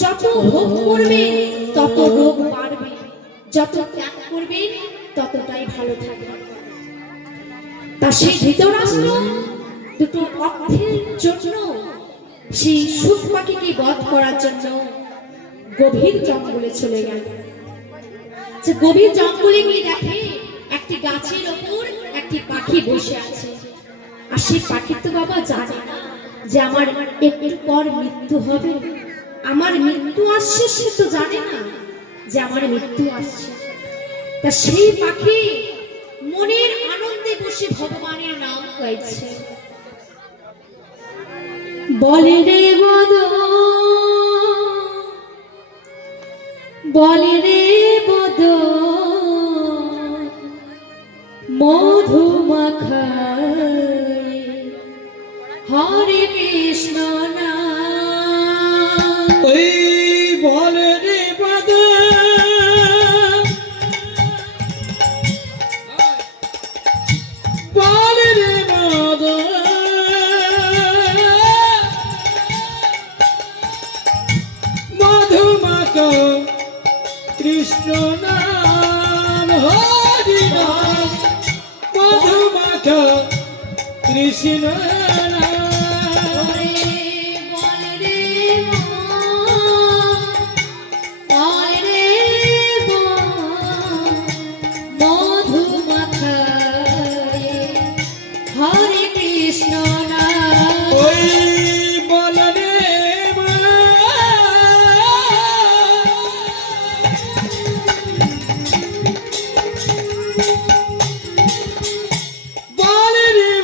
যত ভোগ করবে তত রোগ বাড়বে, যত ত্যাগ করবে ততটাই ভালো থাকবে। তা সেই ধৃতরাষ্ট্র দুটো অর্থের জন্য সেই সুখ পাখিকে বধ করার জন্য গভীর জঙ্গলে চলে গেল। যে গভীর জঙ্গলে গিয়ে দেখে একটি গাছের ওপর একটি পাখি বসে আছে। আর সেই পাখি তো বাবা জানে না যে আমার একটু পর মৃত্যু হবে, আমার মৃত্যু আসছে, সে তো জানে না যে আমার মৃত্যু আসছে। তা সেই পাখি মনের আনন্দে বসে ভগবানের নাম গাইছে। বলে রে বদ, বলে রে বদ, মধু মাখায় হরে কৃষ্ণ নাম। ওই বলে রে বদ, বলে রে বদ, মধু মাখা কৃষ্ণ নাম, হরি নাম, মধু মাখা কৃষ্ণ নাম। হরে কৃষ্ণ নাম। ওই বলে রে বলে রে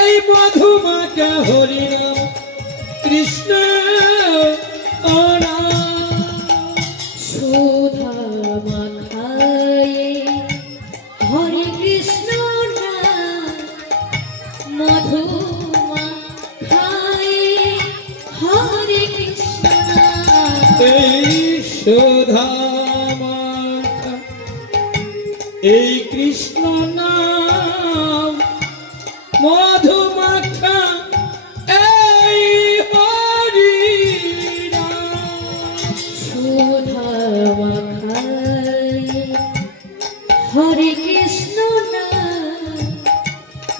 এই মধু মাখা হরি নাম কৃষ্ণ সুধা মাখায়ে হরে কৃষ্ণ নাম, মধু মাখায়ে হরে কৃষ্ণ নাম। এই সুধা মাখা এই কৃষ্ণ নাম, মধু মাখা এই হরি নাম। সুধা মাখায়ে হরে কৃষ্ণ নাম,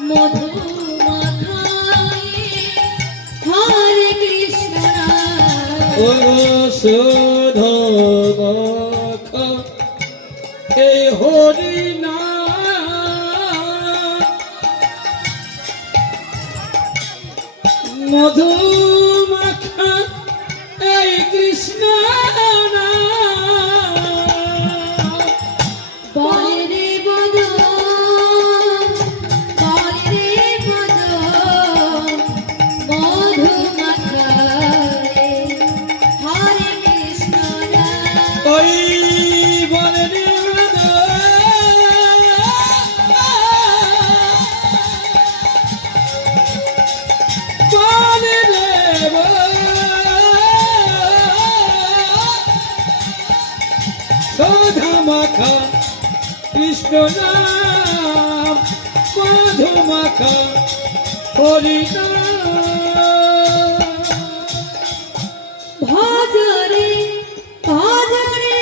মধু মাখায়ে হরে কৃষ্ণ নাম। ও সুধা মাখা এই হরি নাম, মধু মাখা এই কৃষ্ণ নাম। বলে রে বদ, বলে রে বদ, মধু মাখায়ে হরে কৃষ্ণ নাম। ওই বলে রে বলে রে সুধা মাখা কৃষ্ণ নাম, মধু মাখা হরি নাম। ভজরে ভজরে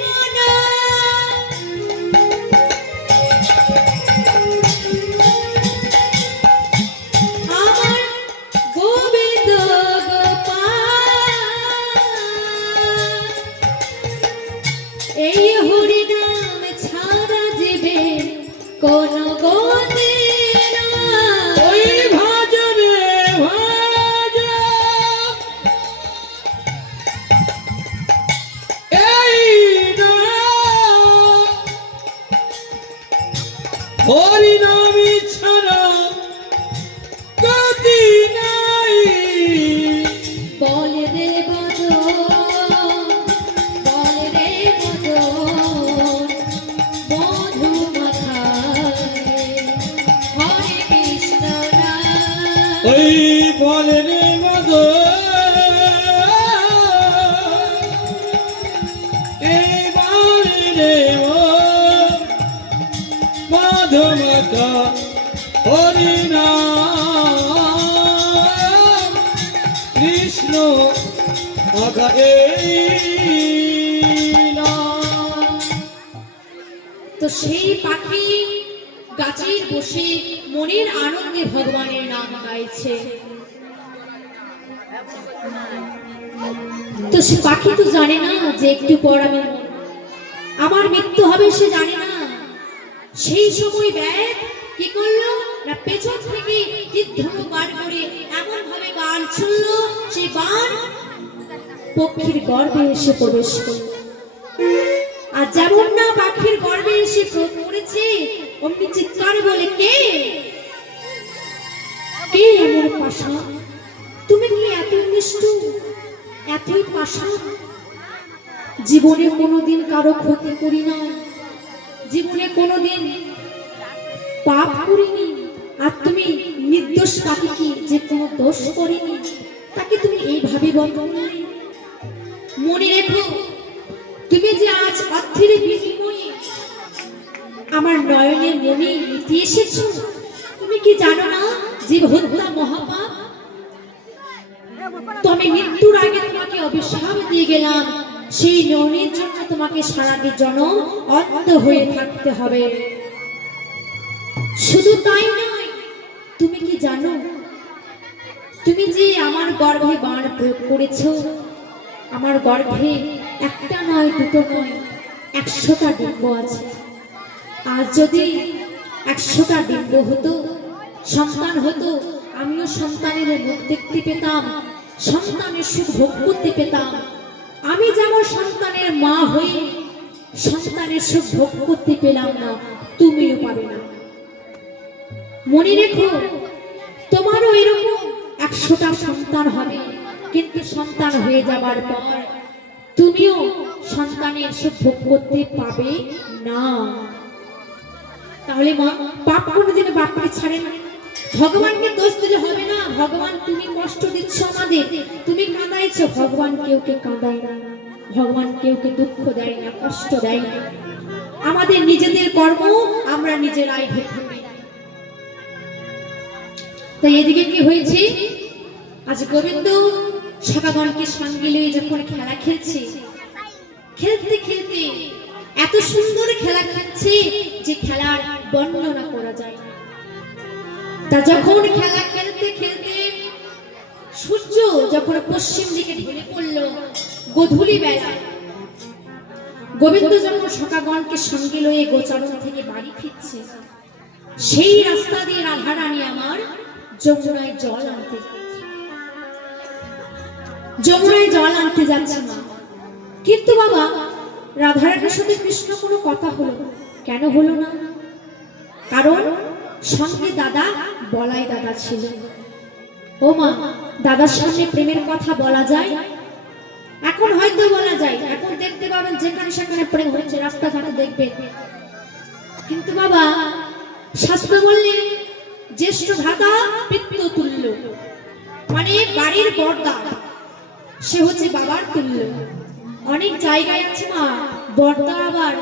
মনা, আমার গোবিন্দ গোপাল, এই হরি নাম ছাড়া জীবে কোন গতি নাই। ওই ভাজ রে ভাজ এই নাম, হরি নামে ছাড়া গতি নাই। বলে রে বদ, বলে রে বদ, মধু মাখায়ে হরে কৃষ্ণ নাম। ওই বলে রে মদ, এই বলে রে মধু মাখা হরি নাম কৃষ্ণ আগা তো সেই পাখি গাছে বসে মনের আনন্দে ভগবানের নাম গাইছে। তো সে পাখি তো জানে না যে একটু পর আমার মৃত্যু হবে, সে জানে না। সেই সময় ব্যাগ কি করলো না, পেছন থেকে তীর বার করে এমন ভাবে বান ছুড়লো, সেই বান পক্ষীর গর্ভে এসে প্রবেশ করলো। আর যেমন না পাখির গর্ভে এসে পড়েছে, অমনি চিৎকারে বলে, কে কে এমন পাশা, তুমি কি এত নিষ্ঠুর, এতই পাশা? জীবনে কোনোদিন কারো ক্ষতি করি না, জীবনে কোনোদিন পাপ করিনি, আর তুমি নির্দোষ পাখিকে যে কোনো দোষ করেনি তাকে তুমি এইভাবে বলো। মনে রেখো, তুমি যে আজ অর্থের বিনিময়ে আমার নয়নের মনে নিতে এসেছো, তুমি কি জানো না জীব হত্যা মহাপাপ? তো আমি মৃত্যুর আগে তোমাকে অভিশাপ দিয়ে গেলাম, সেই নয়নের জন্য তোমাকে সারাটি জনম অন্ধ হয়ে থাকতে হবে। শুধু তাই নয়, তুমি কি জানো, তুমি যে আমার গর্ভে বাণ প্রয়োগ করেছো, আমার গর্ভে একটা নয়, দুটো নয়, 100টা ডিম্ব আছে। আর যদি 100টা ডিম্ব হতো, সন্তান হতো, আমিও সন্তানের মুখ দেখতে পেতাম, সন্তানের সুখ ভোগ করতে পেতাম। আমি যেমন সন্তানের মা হয়ে সন্তানের সুখ ভোগ করতে পেলাম না, তুমিও পাবে না। মনে রেখো, তোমারও এরকম 100টা সন্তান হবে, কিন্তু সন্তান হয়ে যাবার পর তুমিও সন্তানের সুখ ভোগ করতে পাবে না। তাহলে মা, পাপ কোনোদিন বাপকে ছাড়ে না। ভগবানকে দোষ দিলে হবে না। ভগবান, তুমি কষ্ট দিচ্ছ আমাদের, তুমি কাঁদাইছো, ভগবান কেউকে কাঁদায় না, ভগবান কেউকে দুঃখ দেয় না, কষ্ট দেয় না। আমাদের নিজেদের কর্ম আমরা নিজেরাই ভোগ করি। তাই এদিকে কি হয়েছে, আজ গোবিন্দ সখাগণকে সঙ্গে নিয়ে যখন খেলা খেলছে, খেলতে খেলতে এত সুন্দর খেলা খেলছে যে খেলার বর্ণনা করা যায় না। তা যখন খেলা খেলতে খেলতে সূর্য যখন পশ্চিম দিকে ঢলে পড়লো, গোধূলি বেলা, গোবিন্দ যখন সখাগণকে সঙ্গে লয়ে গোচারণ থেকে বাড়ি ফিরছে, সেই রাস্তা দিয়ে রাধারানী আমার যমুনায় জল আনতে যাচ্ছে। যমুনায় জল আনতে যাচ্ছে মা, কিন্তু বাবা রাধারানীর সাথে কৃষ্ণ কোনো কথা হলো না। কেন হলো না? কারণ সঙ্গে দাদা, বলাই দাদা ছিল। ও মা, দাদার সামনে প্রেমের কথা বলা যায়? এখন হয়তো বলা যায়, এখন দেখতে পাবেন যেখানে সেখানে প্রেম হচ্ছে, রাস্তাঘাটে দেখবে। কিন্তু বাবা, শাস্ত্র বললে জ্যেষ্ঠ ভ্রাতা পিতৃ তুল্য, মানে বাড়ির বড়দা সে হচ্ছে বাবার তুল্য। অনেক জায়গায় আছে মা, বড়দা আবার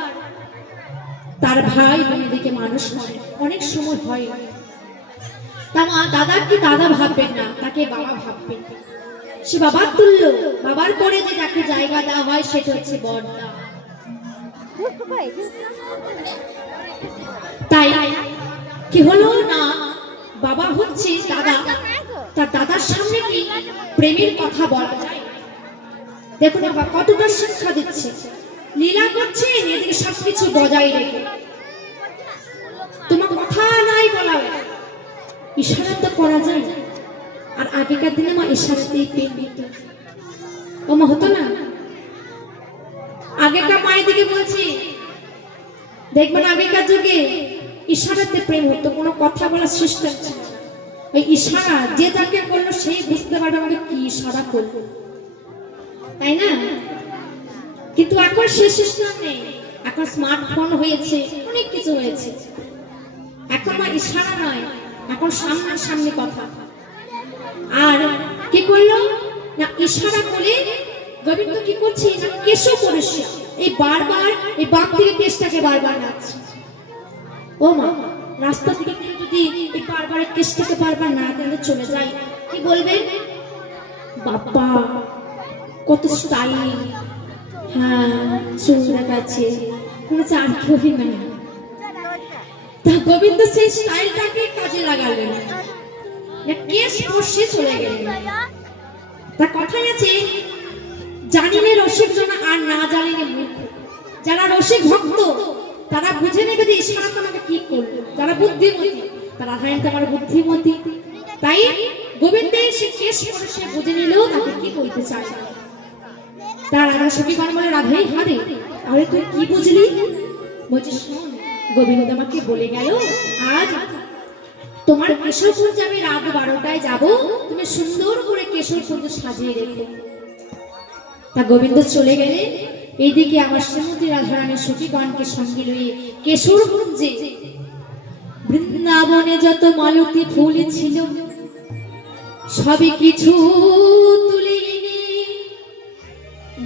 তার ভাই বোনেদিকে মানুষ করে, অনেক সময় হয়। তা মা, দাদাকে দাদা ভাববেন না, তাকে বাবা ভাববেন। সে বাবার তুল্য, বাবার পরে যে তাকে জায়গা দেওয়া হয় সেটা হচ্ছে বড়দা। তাই কি হলো না, বাবা হচ্ছে দাদা, তার দাদার সামনে কি প্রেমের কথা বলা যায়? দেখুন বাবা কতটা শিক্ষা দিচ্ছে, লীলা করছে, এদিকে সবকিছু বজায় রেখে। তোমার কথা নাই বলা, ইশারা তো করা যায়। আর আগেকার দিনে মা ইশারাতেই প্রেম হতো, ও মা হতো না? আগেকার মায়ের দিকে বলছি, দেখবেন আগেকার যুগে ইশারাতে প্রেম হতো, কোনো কথা বলার সিস্টেম ছিল না। এই ইশারা যে যাকে করলো সেই বুঝতে পারবে আমাকে কি ইশারা করবো, তাই না? কিন্তু এখন সে সিস্টেম নেই, এখন স্মার্টফোন হয়েছে, অনেক কিছু হয়েছে। এখন আর ইশারা নয়, এখন সামনাসামনি কথা। আর কি করলো না, ইশারা করে গোবিন্দ কি করছে না, কেশো পরিষ্কার, এই বারবার এই বাপ থেকে কেশটাকে বারবার নাচছে। ও মা, রাস্তা থেকে কেউ যদি এই বারবার কেসটাকে বারবার না টেনে চলে যায়, কি বলবেন? বাবা কত স্টাইল, হ্যাঁ চুল দেখাচ্ছে, কোনো চার কেউই নাই। তা গোবিন্দ সেই স্টাইলটাকে কাজে লাগালেন, কেস বসে চলে গেলেন। তা কথাই আছে, জানিলে রসিক জনা আর না জানিলে মূর্খ। যারা রসিক ভক্ত তারা বুঝে নেবে যে ঈশ্বর তোমাকে কি করলো, যারা বুদ্ধিমতী তারা হ্যাঁ তোমার বুদ্ধিমতী। তাই গোবিন্দের সে কেস করে সে বুঝে নিলেও তাকে কি বলতে চায়। তার রাধা সখী গণ বলে, রাধাই হারে তাহলে তুই কি বুঝলি? বলছে শোন, গোবিন্দ আমাকে বলে গেল আজ তোমার কেশরকুঞ্জ আমি রাত 12টায় যাব, তুমি সুন্দর করে কেশরকুঞ্জ সাজিয়ে রেখো। তা গোবিন্দ চলে গেলে এইদিকে আমার শ্রীমতী রাধারানী সখীগণকে সঙ্গে লইয়ে কেশরকুঞ্জে বৃন্দাবনে যত মালতী ফুল ছিল সবই কিছু তুলে এনে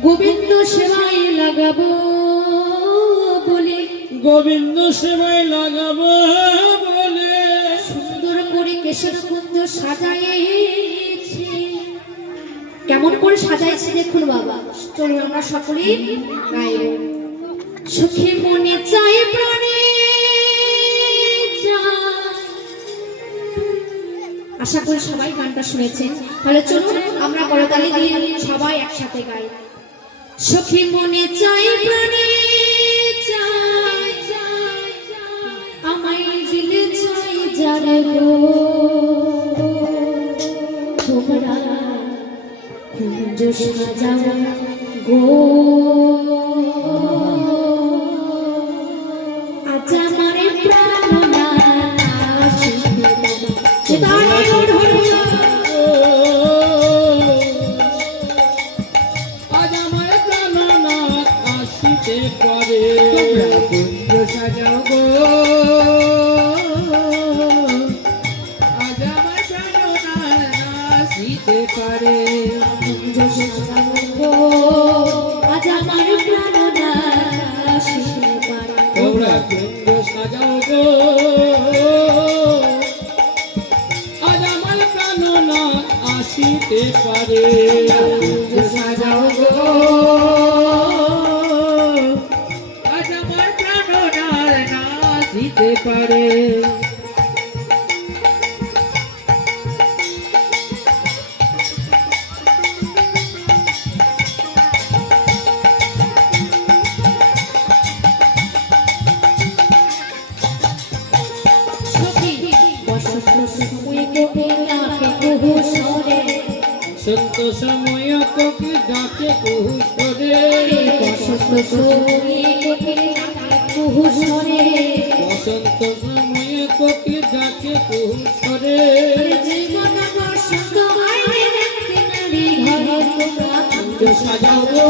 গোবিন্দ সেবায় লাগাবো বলে, গোবিন্দ সেবায় লাগাবো বলে সুন্দর করে কেশরকুঞ্জ সাজাইছে। কেমন করে সাজাইছে দেখুন বাবা, চলুন আমরা সকলেই গাইব। সুখে মনে চাই প্রাণে চাই। আশা করি সবাই গানটা শুনেছেন, তাহলে চলুন আমরা করতালি দিয়ে সবাই একসাথে গাই। সুখে মনে চাই প্রাণে চাই, আমায় দিলে চাই যারে গো, তোমরা কুঞ্জ সাজাও গো, আজ আমারে প্রাণনাথ আসিতে আজ আমার প্রাণনাথ আসিতে পারে, কুঞ্জ সাজাও গো, আজ আমার প্রাণনাথ আসিতে পারে, কুঞ্জ সাজাও গো, আজ আমার প্রাণনাথ আসিতে পারে। তোমরা কুঞ্জ সাজাও গো, আজ আমার প্রাণনাথ আসিতে পারে, কুঞ্জ সাজাও গো, আজ আমার প্রাণনাথ আসিতে পারে। সন্ত সময় কোকিল ডাকে কুহুসরে, বসন্ত সময় কোকিল ডাকে কুহুসরে, কুঞ্জ সাজাও গো,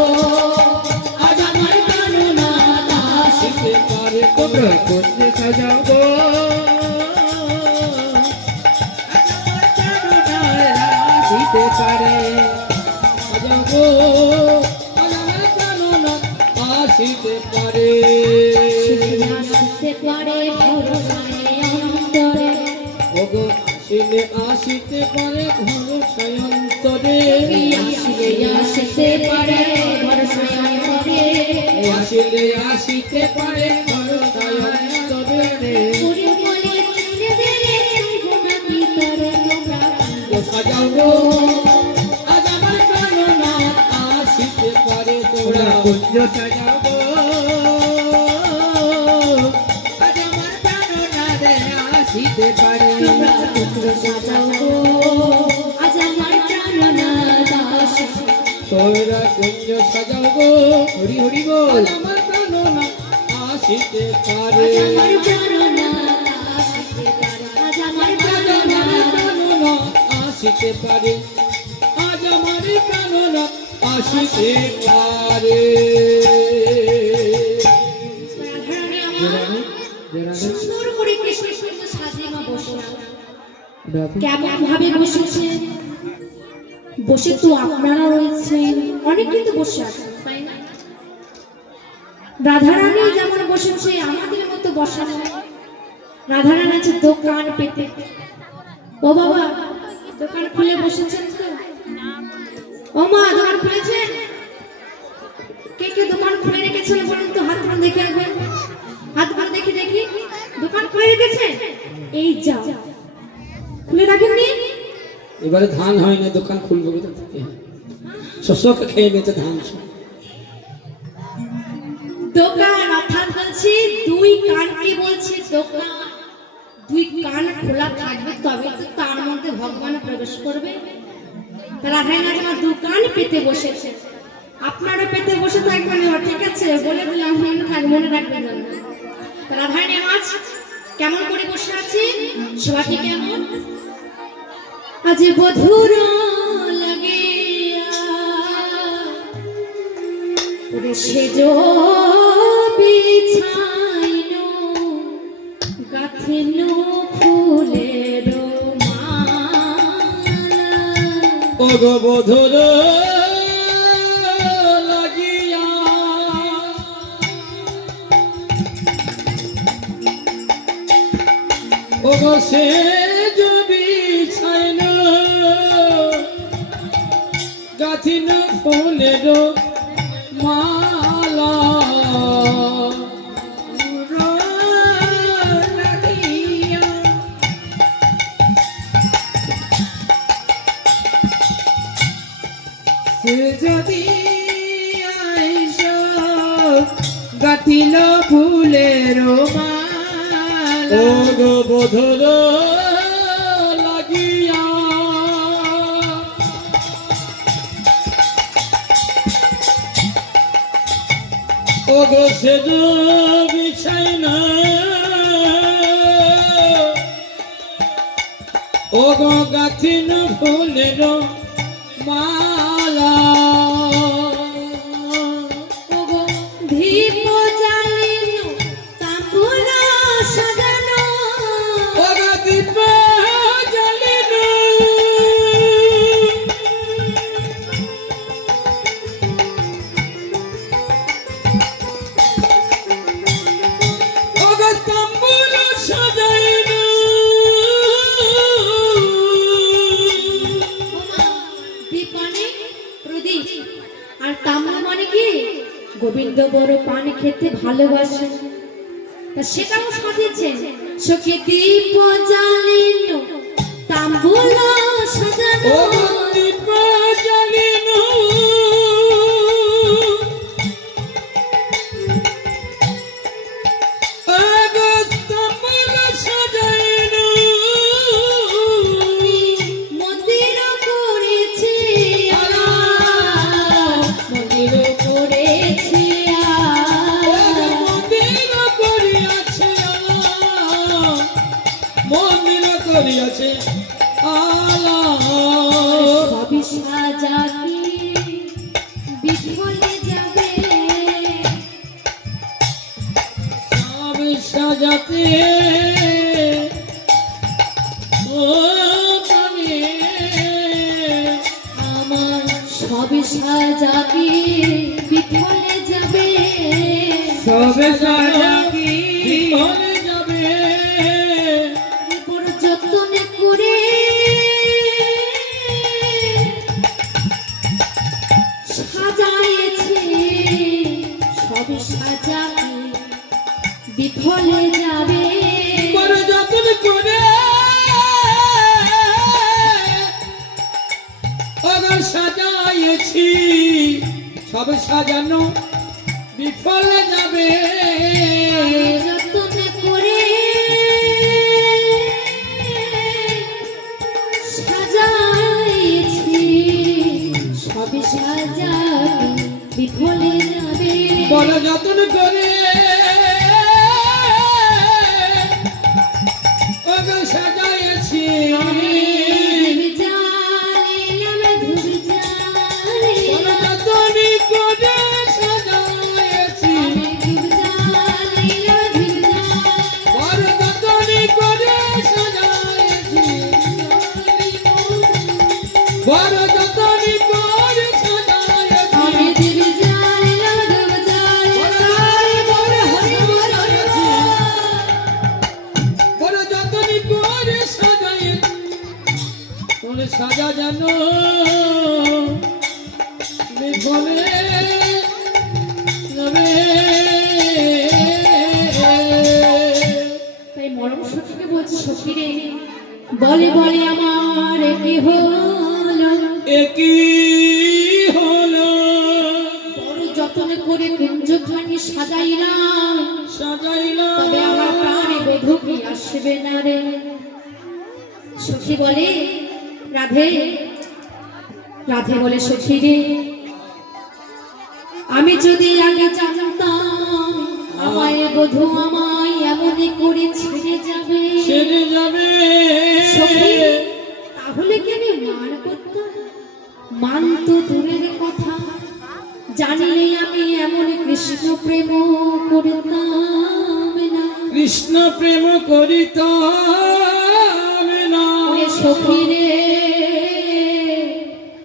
আজ আমার প্রাণনাথ আসিতে পারে, তোমরা কুঞ্জ সাজাও গো, আসিতে পারে, সাজাও গো, আজ আমার প্রাণনাথ আসিতে পারে, আসিতে পারে ভরসায় অন্তরে, ওগো আসিলে আসিতে পারে ভরসায় অন্তরে, আসিলে আসিতে পারে ভরসায় অন্তরে, আসিলে আসিতে পারে ভরসায় অন্তরে, পুরি বলে চিনে দিলে গুণা ভিতরে তোমরা সাজাও গো, আজ আমার প্রাণনাথ আসিতে পারে, তোমরা কুঞ্জ সাজাও গো, আজ আমার প্রাণনাথ আসিতে পারে, তোমরা পুত্র সাজাও গো, আজ আমার প্রাণনাথ আসিতে তোমরা কুঞ্জ সাজাও গো, হরি হরি বল, আমার প্রাণনাথ আসিতে পারে, আমার প্রাণনাথ আসিতে পারে, আজ আমার প্রাণনাথ আসিতে পারে, আজ আমার প্রাণনাথ আসিতে পারে। সুন্দর করে কৃষ্ণ সাজিয়ে মা বসে কেমন ভাবে বসেছে, বসে তো আপনারা রয়েছেন, অনেক কিন্তু বসে আছে তাই না? রাধারানী যেমন বসেছে আমাদের মতো বসা নয়, রাধারানী আছে দোকান পেতে। ও বাবা, দোকান খুলে বসেছেন তো? ও মা, দোকান খুলেছেন? কে কে দোকান খুলে রেখেছেন বলুন তো, হাত করে দেখে একবার, হাত করে দেখি দেখি। দোকান খুলে রেখেছেন? এই যাও, খুলে রাখেননি? এবারে ধান হয় না, দোকান খুলবো কোথা থেকে? শস্যকে খেয়ে গেছে ধান সব। দোকান অর্থাৎ বলছি দুই কানকে বলছি দোকান। দুই কান খোলা থাকবে তবে তো তার মধ্যে ভগবান প্রবেশ করবে। তারা ভাই না তোমার দোকান পেতে বসেছে, আপনারও পেতে বসে থাকবেন এবার, ঠিক আছে? বলে দিলাম, মনে থাক, মনে রাখবেন না। তারা ভাই আজ কেমন করে বসে আছি, সবাইকে কেমন আজ বধুর লাগে সেজ বিছাইনো গাথিনো ফুলের মালা। ও গো বধুর লাগিয়া ও গো সে যদি ছাইন গাথিন ফুলের মালা। যদি আইস গাথিল ফুলের মালা। ও গো বধুর লাগিয়া ও গো সে বিছাইনা ও গো গাথিন ফুলের মালা। ওগো দীপ জ্বালিনো তাম্বুল সাজানো। ও গো দীপ জ্বালিনো ও গো তাম্বুল সাজাইনো। দীপ মানে প্রদীপ, আর তাম্বুল মানে কি? গোবিন্দ বড় পান খেতে ভালোবাসে, তা সেটাও সাজিয়েছেন। সখী দীপ জ্বালিনো তাম্বুল সাজানো। ও গো দীপ জ্বালিনো ও গো তাম্বুল সাজাইনো। মন্দির করেছে আর, মন্দির করেছে আর। মন্দির করিয়াছে মন্দির করিয়াছে আলা। সবই সাজাকি বিফলে যাবে। সব সাজাতে ও প্রাণে আমার সবই সাজাকি বিফলে যাবে। সবে সাজাকি বিফলে যাবে। বড় যত্ন করে সাজাইছে, সবই সাজাকি বিফলে যাবে। বড় যত্ন করে অগর সাজাইছি, সব সাজানো বিফলে যাবে। যত্ন করে সাজাইছি, সবই সাজাকি বিফলে যাবে। বড় যত্ন করে অগর সাজাইছি আমি। বড় যত্ন করে সাজাইছি, বড় যত্ন করে সাজাইছি, বড় যত্ন করে সাজাইছি। বড় সাজা যেন বিফলে যাবে। তাই মরম সখীকে বলছে, সখী রে বলে বলে আমার কি হলো, একই হলো বড় যত্ন করে কুঞ্জখানি সাজাইলাম, সাজাইলাম তবে আমার প্রাণে বধূ কি আসবে না রে। সখী বলে রাধে, রাধে বলে সখী রে আমি যদি আগে জানতাম আমায় বধূ আমায় এমনই করে ছেড়ে যাবে, ছেড়ে যাবে। সখী তাহলে কি আমি মান করতাম? মান তো দূরের কথা, জানিলে আমি এমন কৃষ্ণ প্রেম করতাম না। কৃষ্ণ প্রেম করিতাম না। ওরে সখী রে